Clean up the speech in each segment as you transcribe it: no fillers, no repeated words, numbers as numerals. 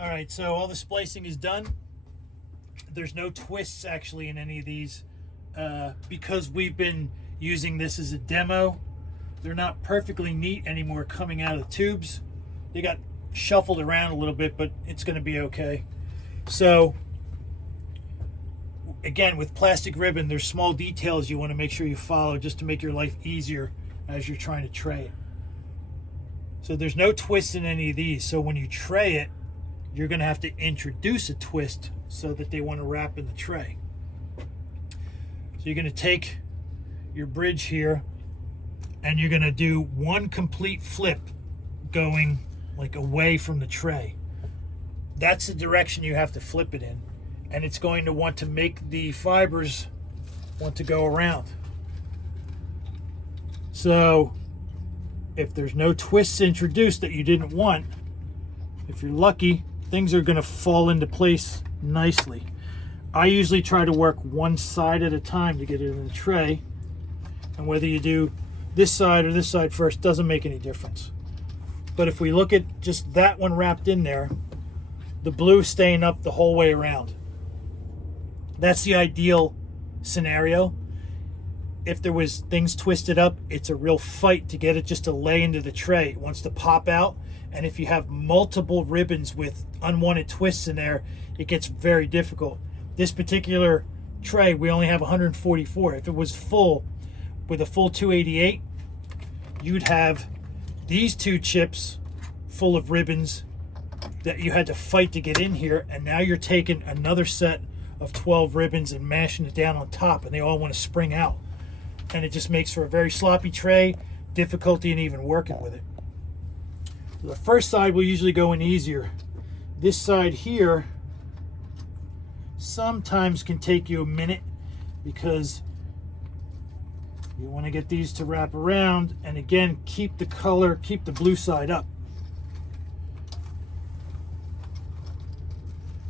All right, so all the splicing is done. There's no twists actually in any of these because we've been using this as a demo. They're not perfectly neat anymore coming out of the tubes. They got shuffled around a little bit, but it's going to be okay. So again, with plastic ribbon, there's small details you want to make sure you follow just to make your life easier as you're trying to tray it. So there's no twist in any of these. So when you tray it, you're going to have to introduce a twist so that they want to wrap in the tray. So you're going to take your bridge here and you're going to do one complete flip going like away from the tray. That's the direction you have to flip it in, and it's going to want to make the fibers want to go around. So if there's no twists introduced that you didn't want, if you're lucky, things are going to fall into place nicely. I usually try to work one side at a time to get it in the tray, and whether you do this side or this side first doesn't make any difference. But if we look at just that one wrapped in there, the blue staying up the whole way around. That's the ideal scenario. If there was things twisted up, it's a real fight to get it just to lay into the tray. It wants to pop out. And if you have multiple ribbons with unwanted twists in there, it gets very difficult. This particular tray, we only have 144. If it was full with a full 288, you'd have these two chips full of ribbons that you had to fight to get in here, and now you're taking another set of 12 ribbons and mashing it down on top, and they all want to spring out. And it just makes for a very sloppy tray, difficulty in even working with it. The first side will usually go in easier. This side here sometimes can take you a minute because you want to get these to wrap around, and again, keep the color, keep the blue side up.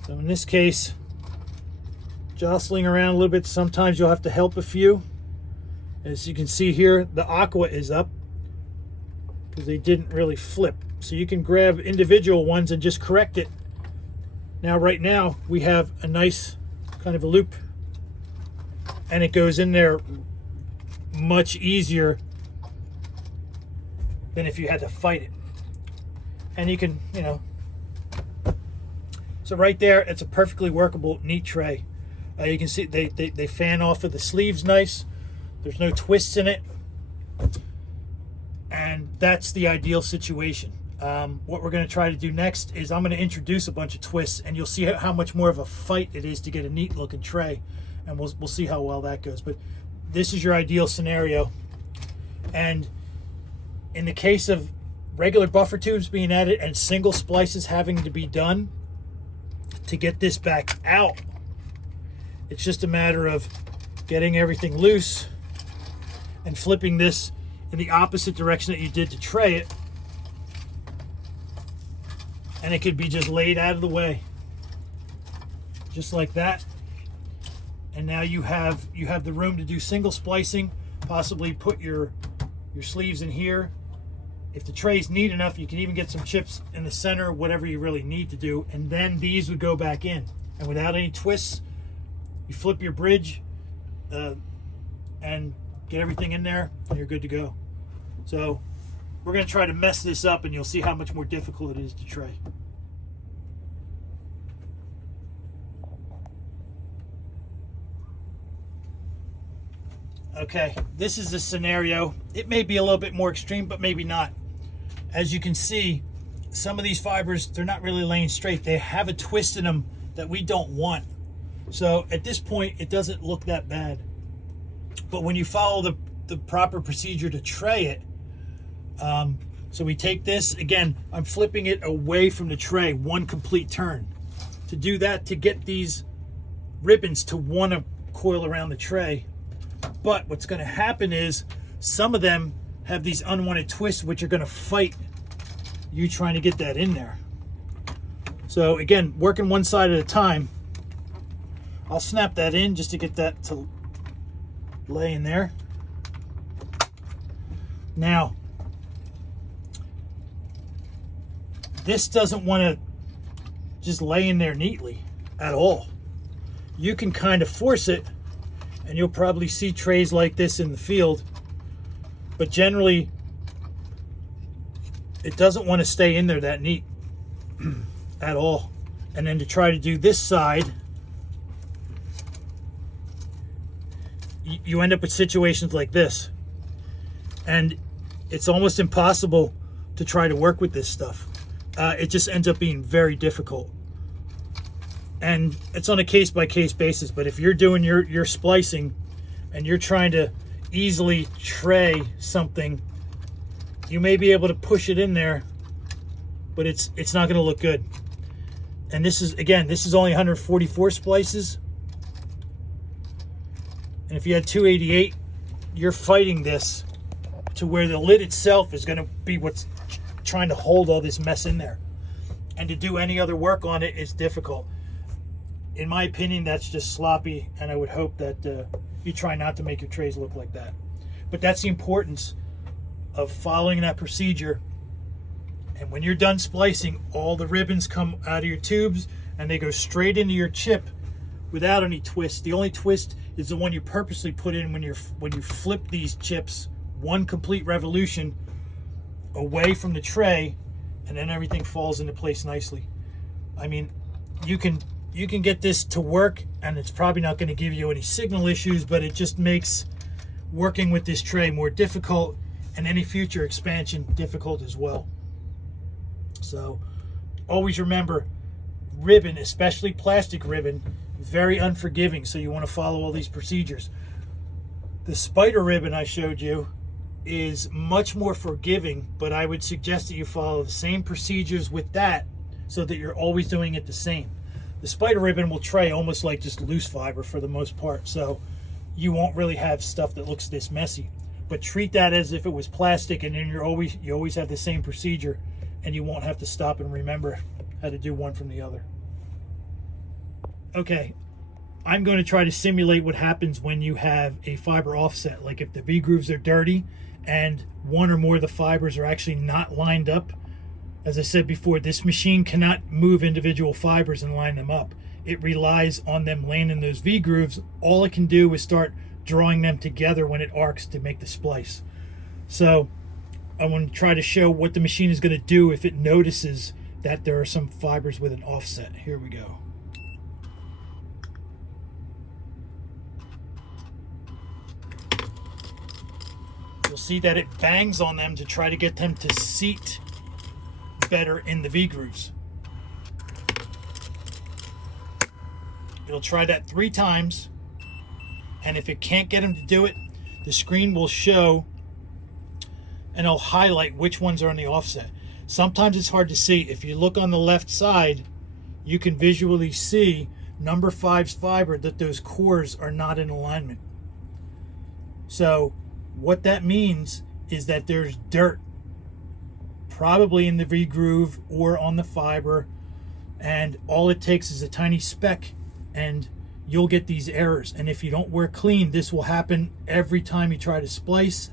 So in this case, jostling around a little bit, sometimes you'll have to help a few. As you can see here, the aqua is up because they didn't really flip. So you can grab individual ones and just correct it. Now right now we have a nice kind of a loop, and it goes in there much easier than if you had to fight it. And you can, so right there, it's a perfectly workable, neat tray. You can see they fan off of the sleeves nice. There's no twists in it. And that's the ideal situation. What we're going to try to do next is I'm going to introduce a bunch of twists, and you'll see how much more of a fight it is to get a neat looking tray. And we'll see how well that goes. But this is your ideal scenario. And in the case of regular buffer tubes being added and single splices having to be done to get this back out, it's just a matter of getting everything loose and flipping this in the opposite direction that you did to tray it, and it could be just laid out of the way just like that. And now you have the room to do single splicing, possibly put your sleeves in here. If the tray's neat enough, you can even get some chips in the center, whatever you really need to do, and then these would go back in. And without any twists, you flip your bridge and get everything in there, and you're good to go. So we're going to try to mess this up, and you'll see how much more difficult it is to tray. Okay, this is the scenario. It may be a little bit more extreme, but maybe not. As you can see, some of these fibers, they're not really laying straight. They have a twist in them that we don't want. So at this point, it doesn't look that bad. But when you follow the proper procedure to tray it, so we take this, again, I'm flipping it away from the tray, one complete turn. To do that, to get these ribbons to want to coil around the tray. But what's going to happen is some of them have these unwanted twists which are going to fight you trying to get that in there. So again, working one side at a time. I'll snap that in just to get that to lay in there. Now, this doesn't want to just laying there neatly at all. You can kind of force it, and you'll probably see trays like this in the field, but generally it doesn't want to stay in there that neat at all. And then to try to do this side, you end up with situations like this, and it's almost impossible to try to work with this stuff. It just ends up being very difficult, and it's on a case-by-case basis. But if you're doing your splicing and you're trying to easily tray something, you may be able to push it in there, but it's not going to look good. And this is, again, this is only 144 splices, and if you had 288, you're fighting this to where the lid itself is going to be what's trying to hold all this mess in there, and to do any other work on it is difficult. In my opinion, that's just sloppy, and I would hope that you try not to make your trays look like that. But that's the importance of following that procedure. And when you're done splicing, all the ribbons come out of your tubes and they go straight into your chip without any twist. The only twist is the one you purposely put in when you flip these chips one complete revolution away from the tray, and then everything falls into place nicely. I mean, you can get this to work, and it's probably not going to give you any signal issues, but it just makes working with this tray more difficult, and any future expansion difficult as well. So always remember, ribbon, especially plastic ribbon, very unforgiving, so you want to follow all these procedures. The spider ribbon I showed you is much more forgiving, but I would suggest that you follow the same procedures with that so that you're always doing it the same. The spider ribbon will tray almost like just loose fiber for the most part, so you won't really have stuff that looks this messy. But treat that as if it was plastic, and then you always have the same procedure, and you won't have to stop and remember how to do one from the other. Okay, I'm going to try to simulate what happens when you have a fiber offset. Like if the V-grooves are dirty and one or more of the fibers are actually not lined up. As I said before, this machine cannot move individual fibers and line them up. It relies on them laying in those V-grooves. All it can do is start drawing them together when it arcs to make the splice. So I want to try to show what the machine is going to do if it notices that there are some fibers with an offset. Here we go. You'll see that it bangs on them to try to get them to seat better in the V-grooves. It'll try that 3 times, and if it can't get them to do it, the screen will show and it'll highlight which ones are on the offset. Sometimes it's hard to see. If you look on the left side, you can visually see number 5's fiber, that those cores are not in alignment. So what that means is that there's dirt probably in the V-groove or on the fiber, and all it takes is a tiny speck and you'll get these errors. And if you don't work clean, this will happen every time you try to splice.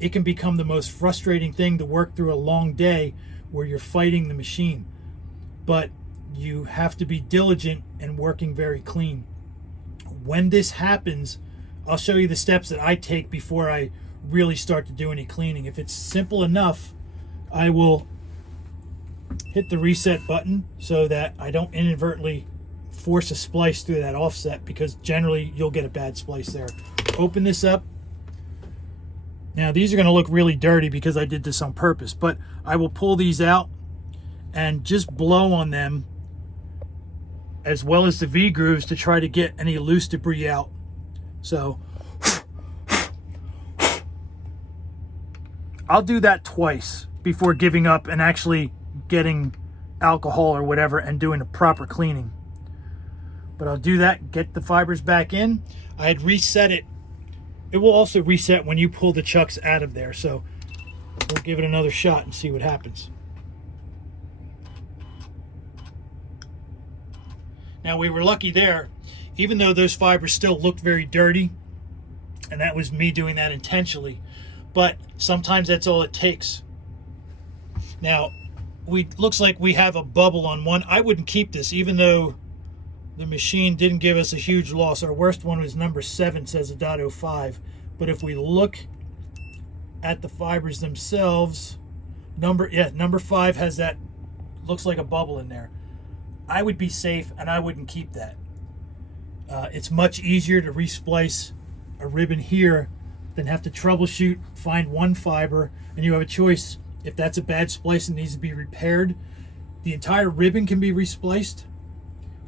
It can become the most frustrating thing to work through a long day where you're fighting the machine. But you have to be diligent and working very clean. When this happens, I'll show you the steps that I take before I really start to do any cleaning. If it's simple enough, I will hit the reset button so that I don't inadvertently force a splice through that offset, because generally you'll get a bad splice there. Open this up. Now these are going to look really dirty because I did this on purpose, but I will pull these out and just blow on them as well as the V-grooves to try to get any loose debris out. So I'll do that twice before giving up and actually getting alcohol or whatever and doing a proper cleaning. But I'll do that, get the fibers back in. I had reset it. It will also reset when you pull the chucks out of there. So we'll give it another shot and see what happens. Now we were lucky there, even though those fibers still looked very dirty, and that was me doing that intentionally, but sometimes that's all it takes. Now we looks like we have a bubble on one. I wouldn't keep this, even though the machine didn't give us a huge loss. Our worst one was number 7, says a .05. But if we look at the fibers themselves, number 5 has that, looks like a bubble in there. I would be safe, and I wouldn't keep that. It's much easier to resplice a ribbon here than have to troubleshoot, find one fiber, and you have a choice. If that's a bad splice and needs to be repaired, the entire ribbon can be respliced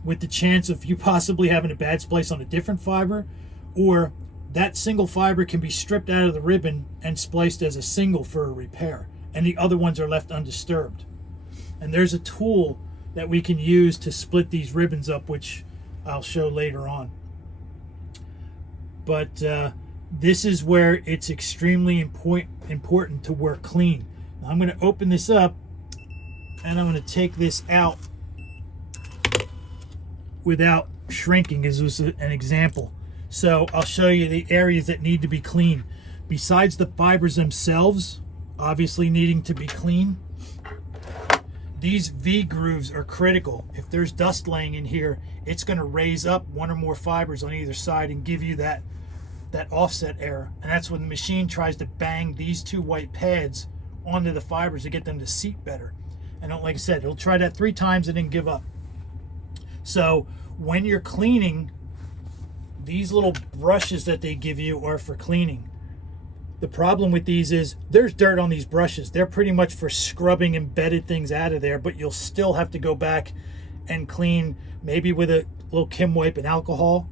with the chance of you possibly having a bad splice on a different fiber, or that single fiber can be stripped out of the ribbon and spliced as a single for a repair, and the other ones are left undisturbed. And there's a tool that we can use to split these ribbons up, which I'll show later on. But this is where it's extremely important to work clean. Now I'm going to open this up, and I'm going to take this out without shrinking, as was an example. So I'll show you the areas that need to be clean. Besides the fibers themselves, obviously needing to be clean, these V grooves are critical. If there's dust laying in here, it's going to raise up one or more fibers on either side and give you that offset error. And that's when the machine tries to bang these 2 white pads onto the fibers to get them to seat better. And like I said, it'll try that 3 times and then give up. So when you're cleaning, these little brushes that they give you are for cleaning. The problem with these is there's dirt on these brushes. They're pretty much for scrubbing embedded things out of there, but you'll still have to go back and clean, maybe with a little Kim wipe and alcohol,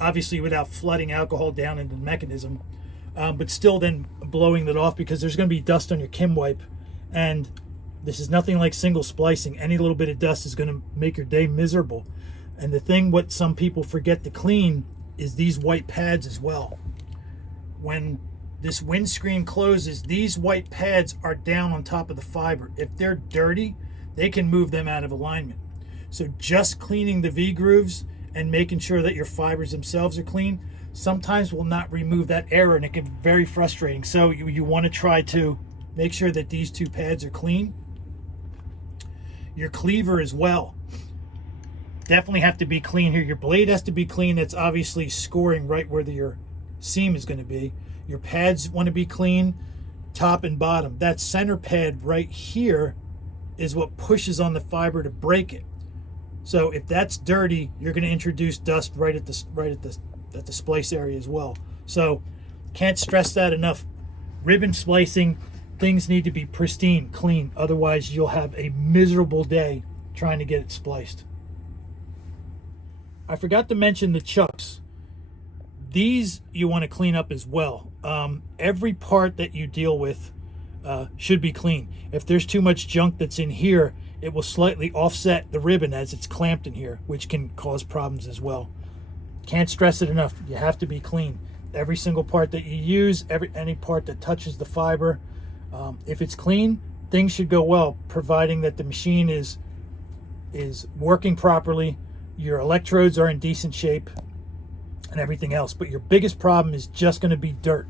obviously without flooding alcohol down into the mechanism, but still then blowing that off, because there's going to be dust on your Kim wipe, and this is nothing like single splicing. Any little bit of dust is going to make your day miserable. And the thing what some people forget to clean is these white pads as well. When this windscreen closes, these white pads are down on top of the fiber. If they're dirty, they can move them out of alignment. So just cleaning the V grooves and making sure that your fibers themselves are clean sometimes will not remove that error, and it can be very frustrating. So you want to try to make sure that these 2 pads are clean. Your cleaver as well. Definitely have to be clean here. Your blade has to be clean. It's obviously scoring right where your seam is going to be. Your pads want to be clean, top and bottom. That center pad right here is what pushes on the fiber to break it. So if that's dirty, you're going to introduce dust right at the splice area as well. So can't stress that enough. Ribbon splicing, things need to be pristine, clean. Otherwise, you'll have a miserable day trying to get it spliced. I forgot to mention the chucks. These you want to clean up as well. Every part that you deal with should be clean. If there's too much junk that's in here, it will slightly offset the ribbon as it's clamped in here, which can cause problems as well. Can't stress it enough. You have to be clean. Every single part that you use, any part that touches the fiber, if it's clean, things should go well, providing that the machine is working properly, your electrodes are in decent shape, and everything else. But your biggest problem is just going to be dirt.